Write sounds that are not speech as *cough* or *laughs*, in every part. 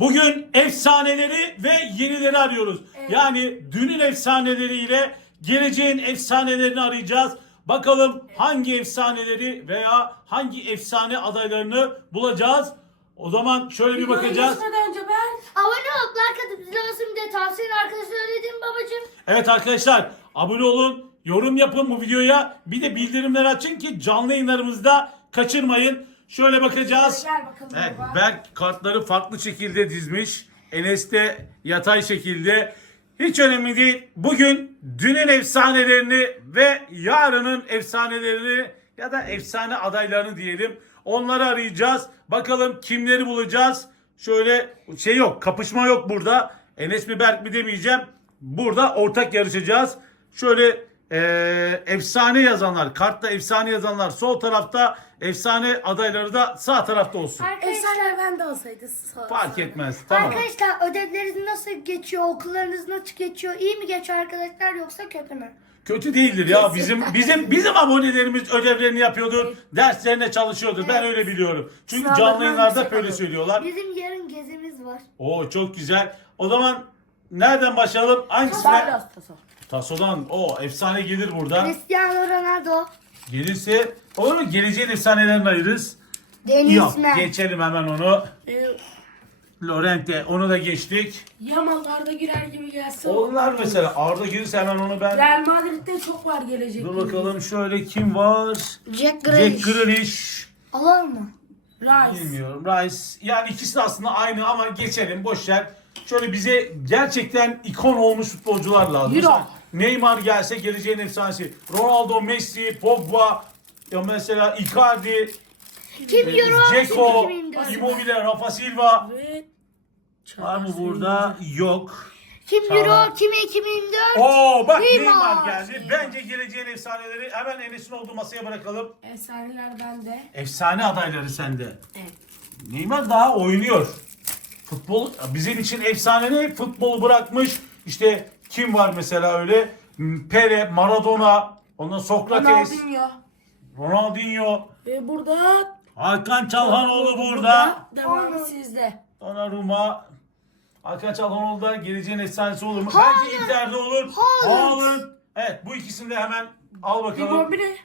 Bugün efsaneleri ve yenileri arıyoruz. Yani dünün efsaneleriyle geleceğin efsanelerini arayacağız. Bakalım hangi efsaneleri veya hangi efsane adaylarını bulacağız. O zaman şöyle bir bakacağız. Geçmeden önce ben Abone olup like atıp zil basın bir de tavsiyen arkadaşlar ödedim babacım. Evet arkadaşlar abone olun, yorum yapın bu videoya. Bir de bildirimleri açın ki canlı yayınlarımızda kaçırmayın. Şöyle bakacağız. gel bakalım Evet, baba. Berk kartları farklı şekilde dizmiş. Enes de yatay şekilde. Hiç önemli değil. Bugün dünün efsanelerini ve yarının efsanelerini ya da efsane adaylarını diyelim. Onları arayacağız. Bakalım kimleri bulacağız. Şöyle şey yok, kapışma yok burada. Enes mi Berk mi demeyeceğim. Burada ortak yarışacağız. Şöyle eee, efsane yazanlar, kartta efsane yazanlar sol tarafta, efsane adayları da sağ tarafta olsun. Arkadaşlar, Efsaneler bende olsaydı sağ Fark etmez. Tamam. arkadaşlar ödevleriniz nasıl geçiyor? Okullarınız nasıl geçiyor? İyi mi geçiyor arkadaşlar yoksa kötü mü? Kötü değildir ya. Bizim bizim bizim abonelerimiz ödevlerini yapıyordur. Derslerine çalışıyordur. Ben öyle biliyorum. Çünkü canlı yayınlarda yüksek böyle alıyor. söylüyorlar. Bizim yarın gezimiz var. Oo çok güzel. O zaman nereden başlayalım? Hangisine? Barlas taso. Tasodan. O efsane gelir burada. Cristiano Ronaldo. Gelirse olur mu? Geleceğin efsanelerini ayırırız. Deniz Yok. Men. Geçelim hemen onu. Ee, Lorente onu da geçtik. Yamallarda girer gibi gelse. Onlar mesela Arda gelirse hemen onu ben Real Madrid'de çok var gelecek. Dur bakalım şöyle kim var? Jack Jack Grealish. Grealish. Alalım mı? Rice. Bilmiyorum. Rice. Yani ikisi de aslında aynı ama geçelim boş ver. Şöyle bize gerçekten ikon olmuş futbolcular lazım. Euro. Mesela Neymar gelse geleceğin efsanesi. Ronaldo, Messi, Pogba, ya mesela Icardi, Kim e, Euro? 2024? Immobile, Rafa Silva. Ve Var mı burada? Yok. Kim Tamam. Euro? Kim 2024? Oo bak Neymar, Neymar. geldi. Bence geleceğin efsaneleri hemen Enes'in olduğu masaya bırakalım. efsaneler bende. Efsane adayları sende. Evet. Neymar daha oynuyor. Futbol bizim için efsane ne? Futbolu bırakmış. İşte kim var mesela öyle? M, Pele, Maradona, ondan Sokrates, Ronaldinho. Ronaldinho, Ve burada Hakan Çalhanoğlu burada. Devamı sizde. Donnarumma, Hakan Çalhanoğlu da geleceğin efsanesi olur mu? Bence Inter'de olur. Haaland. Haaland. Evet bu ikisini de hemen al bakalım. Immobile.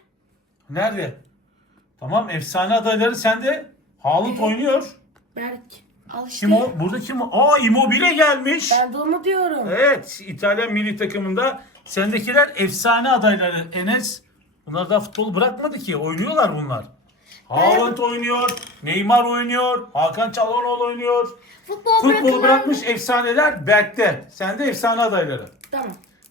Nerede? Tamam efsane adayları sende. Haaland oynuyor. Berk. Al işte. Kim o? Burada kim o? Aa Immobile gelmiş. Ben de onu diyorum. Evet, İtalyan milli takımında sendekiler efsane adayları. Enes, bunlar daha futbolu bırakmadı ki. Oynuyorlar bunlar. Haaland oynuyor, Neymar oynuyor, Hakan Çalhanoğlu oynuyor. Futbol Futbolu bırakın. bırakmış efsaneler Berk'te. Sende efsane adayları. Tamam.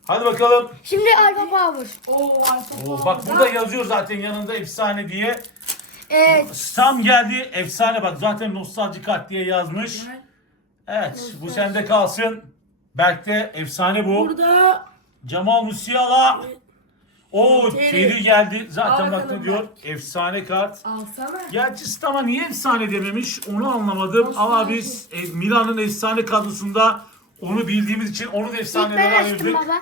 Hadi bakalım. Şimdi Alfa Power. Oo, Oo, bak burada yazıyor zaten yanında efsane diye. Evet. Tam geldi efsane bak zaten nostalji kart diye yazmış. Evet bu sende kalsın. Berk'te efsane bu. Burada Cemal Musiala. O Terry. Terry geldi. Zaten Al baktın diyor. bak. Efsane kart. alsana. Gerçi Stama niye efsane dememiş onu anlamadım. Ama biz e, Milan'ın efsane kadrosunda onu bildiğimiz için onun İlk efsaneleri ben açtım ayırdık. baba.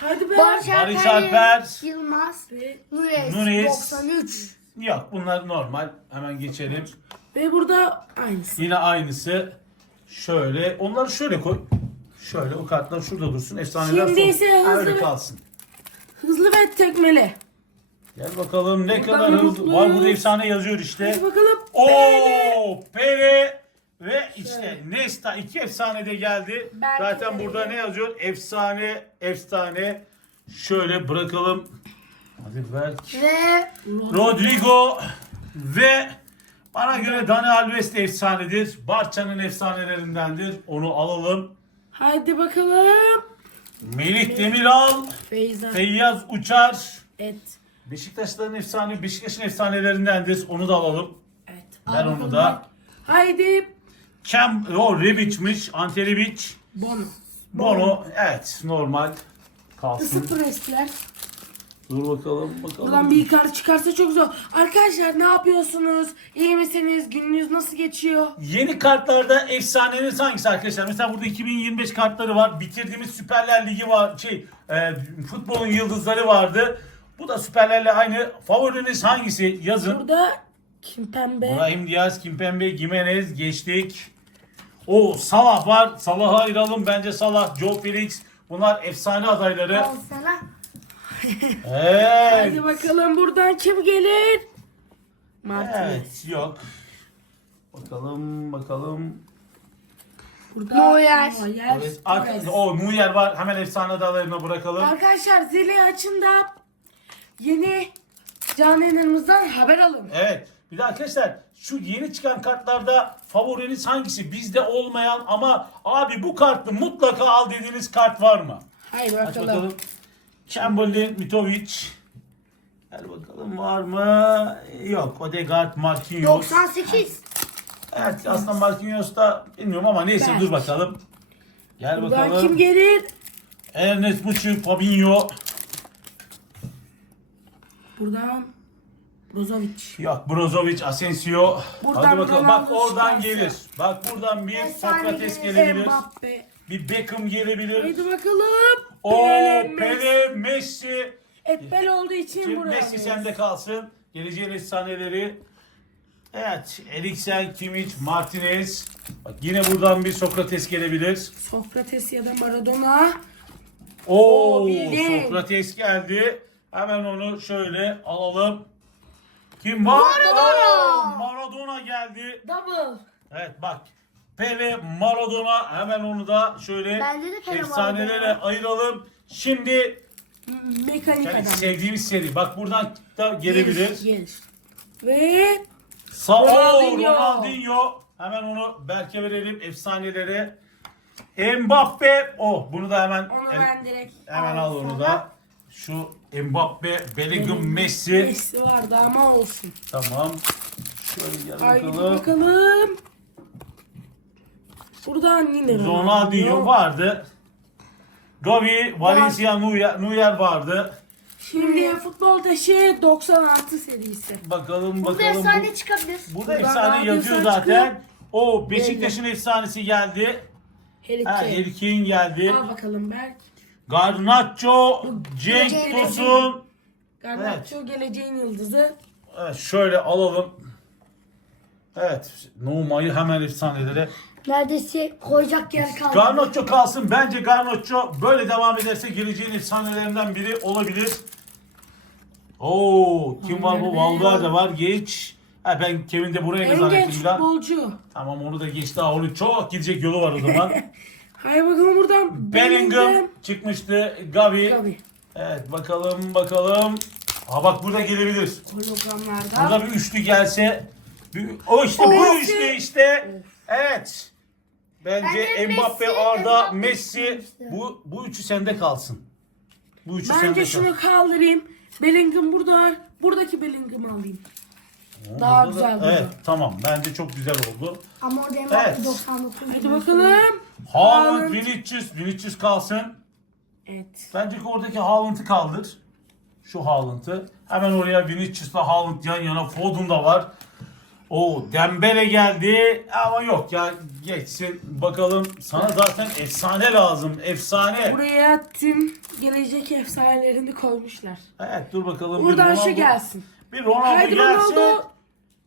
Hadi be. Barış Barış Alper. Alper. Yılmaz. Ve, Nunes. Nunes. 93. Yok bunlar normal. Hemen geçelim. ve burada aynısı. Yine aynısı. Şöyle. Onları şöyle koy. Şöyle o kartlar şurada dursun. Efsaneler Şimdi son- ise hızlı Öyle ve- kalsın. Hızlı ve tekmeli. Gel bakalım ne Buradan kadar hızlı. mutluyuz. Var burada efsane yazıyor işte. Hadi bakalım. Oo Pele ve işte Nesta iki efsane de geldi. Belki Zaten de. burada ne yazıyor? Efsane, efsane. Şöyle bırakalım. Hadi belki. Ve Rodrigo ve bana göre Dani Alves de efsanedir. Barça'nın efsanelerindendir. Onu alalım. Hadi bakalım. Melih Demiral, Feyza. Feyyaz Uçar. Evet. Beşiktaşların efsane, Beşiktaş'ın efsanelerindendir. Onu da alalım. Evet. Ver al onu da. Haydi. Kem, o Ribic'miş, Ante Ribic. Bono. Bono, evet normal kalsın. Sıfır eskiler. Dur bakalım, bakalım. Buradan bir yukarı çıkarsa çok zor. Arkadaşlar ne yapıyorsunuz? İyi misiniz? Gününüz nasıl geçiyor? Yeni kartlarda efsaneniz hangisi arkadaşlar? Mesela burada 2025 kartları var. Bitirdiğimiz Süperler Ligi var. Şey, e, futbolun yıldızları vardı. Bu da Süperlerle aynı. Favoriniz hangisi? Yazın. Burada kim pembe? Brahim Diaz, Kimpembe, Gimenez geçtik. O Salah var. Salah'ı ayıralım. Bence Salah, Joe Felix. Bunlar efsane adayları. Al sana. Evet. Hadi bakalım buradan kim gelir? Martinez. Evet. Yok. Bakalım bakalım. Burada Neuer. Neuer. Evet. O Neuer var. Hemen efsane adaylarına bırakalım. Arkadaşlar zili açın da yeni canlı yayınımızdan haber alın. Evet. Bir de arkadaşlar şu yeni çıkan kartlarda favoriniz hangisi? Bizde olmayan ama abi bu kartı mutlaka al dediğiniz kart var mı? Haydi Aç bakalım. bakalım. Chamberlain, Mitovic. Gel bakalım var mı? Yok. Odegaard, Marquinhos. 98. Evet aslında Marquinhos da bilmiyorum ama neyse Belki. dur bakalım. Gel bakalım. kim gelir? Ernest Buçuk, Fabinho. Buradan Brozovic. Yok Brozovic, Asensio. Buradan Hadi bakalım. Bak oradan çıkarsa. gelir. Bak buradan bir Sokrates gelebilir. Mbappe. Bir Beckham gelebilir. Haydi bakalım. O Pele, Messi. Etbel olduğu için buraya. Messi sende kalsın. Geleceğin efsaneleri. Evet. Eriksen, Kimmich, Martinez. Bak yine buradan bir Sokrates gelebilir. Sokrates ya da Maradona. Oo, Oo, bildim. Sokrates geldi. Hemen onu şöyle alalım. Kim var? Maradona. Oo, Maradona geldi. Double. Evet bak. Pele, Maradona. Hemen onu da şöyle Bende de Pele efsanelere Maradona. ayıralım. Şimdi Mekanik yani adam. sevdiğimiz seri. Bak buradan da gelebilir. Gelir. Ve Sağ ol Ronaldinho. Ronaldinho. Hemen onu Berke verelim efsanelere. Mbappe. Oh bunu da hemen onu ben direkt hemen al onu sana. da. Şu Mbappe, Bellingham, Messi. Messi vardı ama olsun. Tamam. Şöyle gel Haydi bakalım. bakalım. Buradan yine Ronaldinho vardı. Gavi, Valencia, Neuer, Neuer vardı. Şimdi futbol taşı 96 serisi. Bakalım Burada bakalım. efsane Bu, çıkabilir. bu da Buradan efsane yazıyor zaten. O Beşiktaş'ın efsanesi geldi. Harry Ha, Kane. Harry Kane geldi. Al bakalım Berk. Garnacho, Cenk Tosun. Garnacho geleceğin yıldızı. Evet, şöyle alalım. Evet, Numa'yı hemen efsanelere. Neredeyse koyacak yer kalmadı. Garnacho kalsın. Bence Garnacho böyle devam ederse geleceğin efsanelerinden biri olabilir. Oo, kim var bu? Valverde. Var. Geç. Ha, ben Kevin de buraya ne En genç zannettim lan. futbolcu. Tamam onu da geçti. Daha onun çok gidecek yolu var o zaman. *laughs* Haydi bakalım buradan. Bellingham çıkmıştı. Gavi. Tabii. Evet bakalım bakalım. Ha bak burada gelebilir. Hologramlarda. Burada bir üçlü gelse. Bir, o işte bu Messi. üçlü işte. Evet. Bence Bence Mbappe, Messi, Arda, Mbappe Messi bu bu üçü sende kalsın. Bu üçü sende Bence kalsın. şunu kaldırayım. Bellingham burada. Buradaki Bellingham'ı alayım. daha Burada da- güzel burada. Evet tamam bence çok güzel oldu. Ama orada Mbappe Evet. 99. Hadi bakalım. Haaland. Vinicius, Vinicius kalsın. Evet. Bence ki oradaki Haaland'ı kaldır. Şu Haaland'ı. Hemen oraya Vinicius'la Haaland yan yana. Foden da var. O Dembele geldi ama yok ya geçsin bakalım sana zaten efsane lazım efsane. Buraya tüm gelecek efsanelerini koymuşlar. Evet dur bakalım Buradan bir şu Ronaldo, gelsin. bir Ronaldo Haydi gelse. Ronaldo.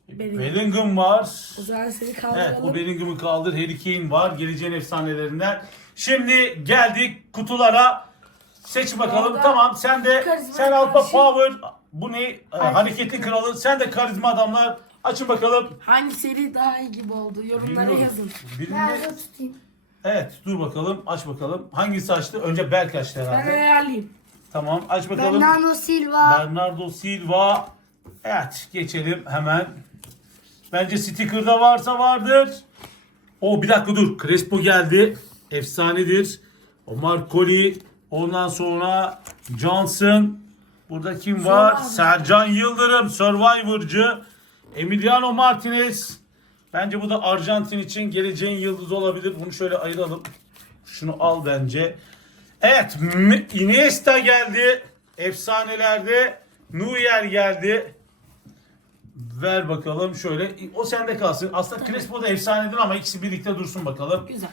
Bellingham. Bellingham var. O zaman seni Evet kaldıralım. o Bellingham'ı kaldır. Harry Kane var geleceğin efsanelerinden. Şimdi geldik kutulara. Seç bakalım. Orada tamam sen de karizma sen Alpa karşı- Power bu ne? Ee, hareketin kralı. Sen de karizma adamlar. Açın bakalım. Hangi seri daha iyi gibi oldu? Yorumlara Bilmiyorum. yazın. Birinde- Nerede tutayım? Evet dur bakalım aç bakalım. Hangisi açtı? Önce Berk açtı Ben herhalde. ayarlayayım. Tamam aç bakalım. Bernardo Silva. Bernardo Silva. Evet geçelim hemen. Bence sticker'da varsa vardır. O bir dakika dur. Crespo geldi. Efsanedir. Omar Koli. Ondan sonra Johnson. Burada kim var? Survivor. Sercan Yıldırım. Survivor'cı. Emiliano Martinez. Bence bu da Arjantin için geleceğin yıldızı olabilir. Bunu şöyle ayıralım. Şunu al bence. Evet, Iniesta geldi. Efsanelerde Neuer geldi. Ver bakalım şöyle. O sende kalsın. Aslında Crespo da efsanedir ama ikisi birlikte dursun bakalım. Güzel.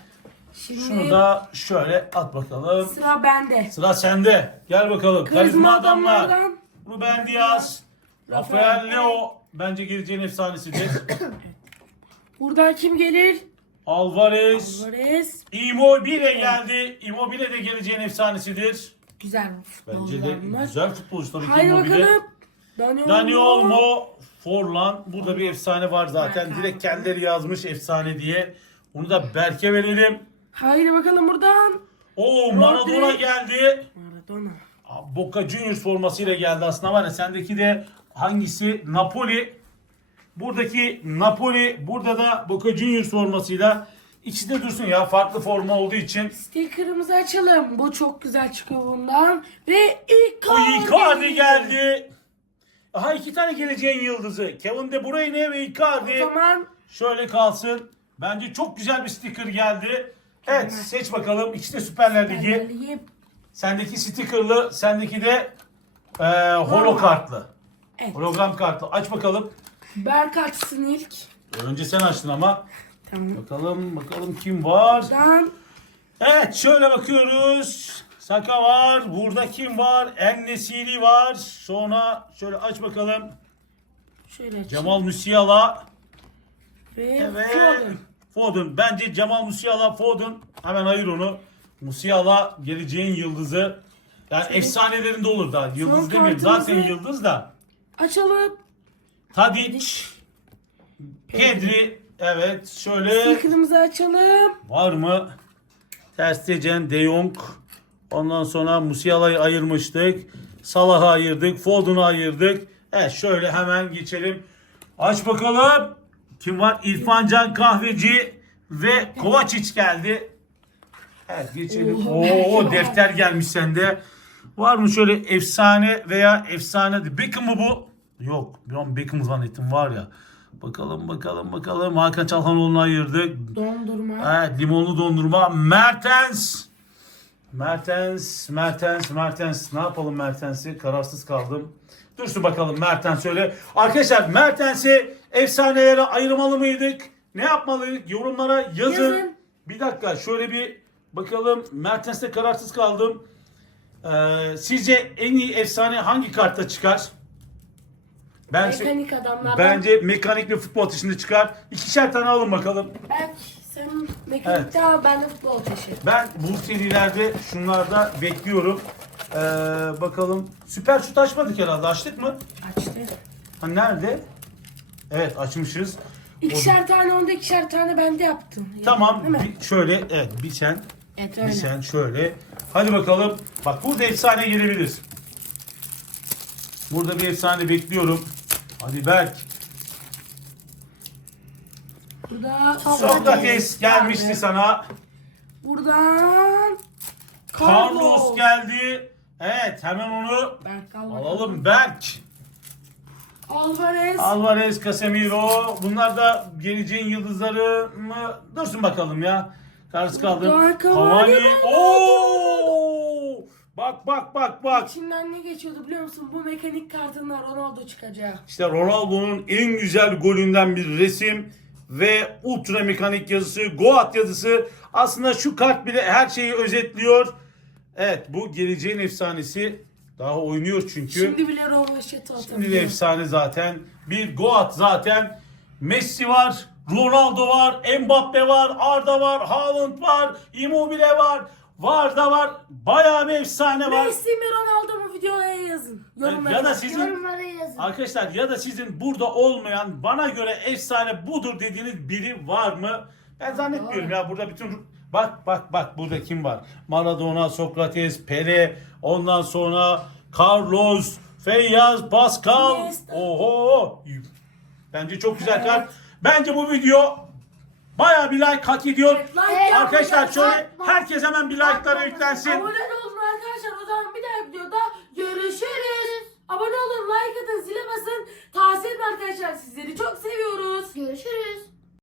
Şimdi Şunu da şöyle at bakalım. sıra bende. Sıra sende. Gel bakalım. Karizma adamlar. adamlardan Ruben Diaz. Rafael Leo. Bence geleceğin efsanesidir. *coughs* buradan kim gelir? Alvarez. Alvarez. Immobile geldi. Immobile de geleceğin efsanesidir. Güzel Bence de bunlar. güzel futbolcu tabii ki Haydi Immobile. bakalım. Dani Dani Olmo. Olmo, Forlan. Burada bir efsane var zaten. Berkan. Direkt kendileri yazmış efsane diye. Onu da Berk'e verelim. Haydi bakalım buradan. Oo Maradona Rodri. geldi. Maradona. Boca Juniors formasıyla geldi aslında var ya sendeki de hangisi? Napoli. Buradaki Napoli burada da Boca Juniors formasıyla ikisi de dursun ya farklı forma olduğu için. Sticker'ımızı açalım. Bu çok güzel çıkıyor bundan. Ve O Icardi. Icardi geldi. Aha iki tane geleceğin yıldızı. Kevin De Bruyne ve O Icardi. zaman Şöyle kalsın. Bence çok güzel bir sticker geldi. Evet seç bakalım. İkisi de Süperler Ligi. Ligi. Sendeki stickerlı, sendeki de e, holo kartlı. Evet. Hologram kartlı. Aç bakalım. Berk açsın ilk. Önce sen açtın ama. Tamam. Bakalım bakalım kim var. Buradan Evet şöyle bakıyoruz. Saka var. Burada kim var? Ennesiri var. Sonra şöyle aç bakalım. şöyle açayım. Cemal Musiala Ve ve Foden. Foden. Bence Cemal Musiala, Foden. Hemen ayır onu. Musiala geleceğin yıldızı. Yani efsanelerinde olur da. Yıldız Son demeyeyim. kartımızı- Zaten yıldız da. Açalım. Tadic. Pedri. Evet şöyle. Sticker'ımızı açalım. Var mı? Ter Stegen, De Jong. Ondan sonra Musiala'yı ayırmıştık. Salah'ı ayırdık. Foden'u ayırdık. Evet şöyle hemen geçelim. Aç bakalım. Kim var? İrfan Can Kahveci ve Kovacic geldi. Evet geçelim. Oo, Oo defter gelmiş sende. Var mı şöyle efsane veya efsane Beckham mı bu? Yok. Bir an Beckham zannettim var ya. Bakalım bakalım bakalım. Hakan Çalhanoğlu'nu ayırdık. Dondurma. Evet limonlu dondurma. Mertens. Mertens, Mertens, Mertens. Ne yapalım Mertens'i? Kararsız kaldım. Dursun bakalım Mertens öyle. Arkadaşlar Mertens'i efsanelere ayırmalı mıydık? Ne yapmalıydık? Yorumlara yazın. Yazın. Bir dakika şöyle bir bakalım. Mertens'te kararsız kaldım. Ee, sizce en iyi efsane hangi kartta çıkar? Ben Mekanik adamlardan. Bence mekanik ve futbol dışında çıkar. İkişer tane alın bakalım. Berk sen mekanikte al ben de futbol taşı. Ben bu serilerde şunlarda bekliyorum. Ee, bakalım. Süper şut açmadık herhalde. Açtık mı? Açtı. Ha, nerede? Evet açmışız. İkişer tane onda ikişer tane ben de yaptım. Yani, Tamam. Değil mi? Bir, şöyle evet bir sen. Evet Bir öyle. sen şöyle. Hadi bakalım. Bak burada efsane gelebilir. Burada bir efsane bekliyorum. Hadi Berk. Burada Sokrates gelmişti sana. Buradan Carlos geldi. Evet hemen onu Berk al bakalım. alalım. Berk. Alvarez. Alvarez, Casemiro. Bunlar da geleceğin yıldızları mı? Dursun bakalım ya. Kararsız kaldım. Cavani, Cavani. Bak bak bak bak. İçinden ne geçiyordu biliyor musun? Bu mekanik kartında Ronaldo çıkacak. İşte Ronaldo'nun en güzel golünden bir resim ve ultra mekanik yazısı, Goat yazısı. Aslında şu kart bile her şeyi özetliyor. Evet bu geleceğin efsanesi. Daha oynuyor çünkü. Şimdi bile Rovaşet'i Şimdi de atabiliyor. efsane zaten. Bir Goat zaten. Messi var. Ronaldo var. Mbappe var. Arda var. Haaland var. Immobile var. Var da var. Bayağı bir efsane var. Messi mi Ronaldo mu videoya yazın. Yorumlara. Ya da sizin Yorumlara yazın. arkadaşlar ya da sizin burada olmayan bana göre efsane budur dediğiniz biri var mı? Ben zannetmiyorum ya burada bütün bak bak bak burada kim var? Maradona, Sokrates, Pele, ondan sonra Carlos, Feyyaz, Pascal. Iniesta. Oho! Bence çok güzel Evet. kart. Bence bu video bayağı bir like hak ediyor. Evet, like Arkadaşlar yapın, şöyle herkes hemen bir like'lara yüklensin. Abone olun arkadaşlar. O zaman bir daha videoda görüşürüz. Abone olun, like atın, zile basın. Tavsiye edin arkadaşlar. Sizleri çok seviyoruz. Görüşürüz.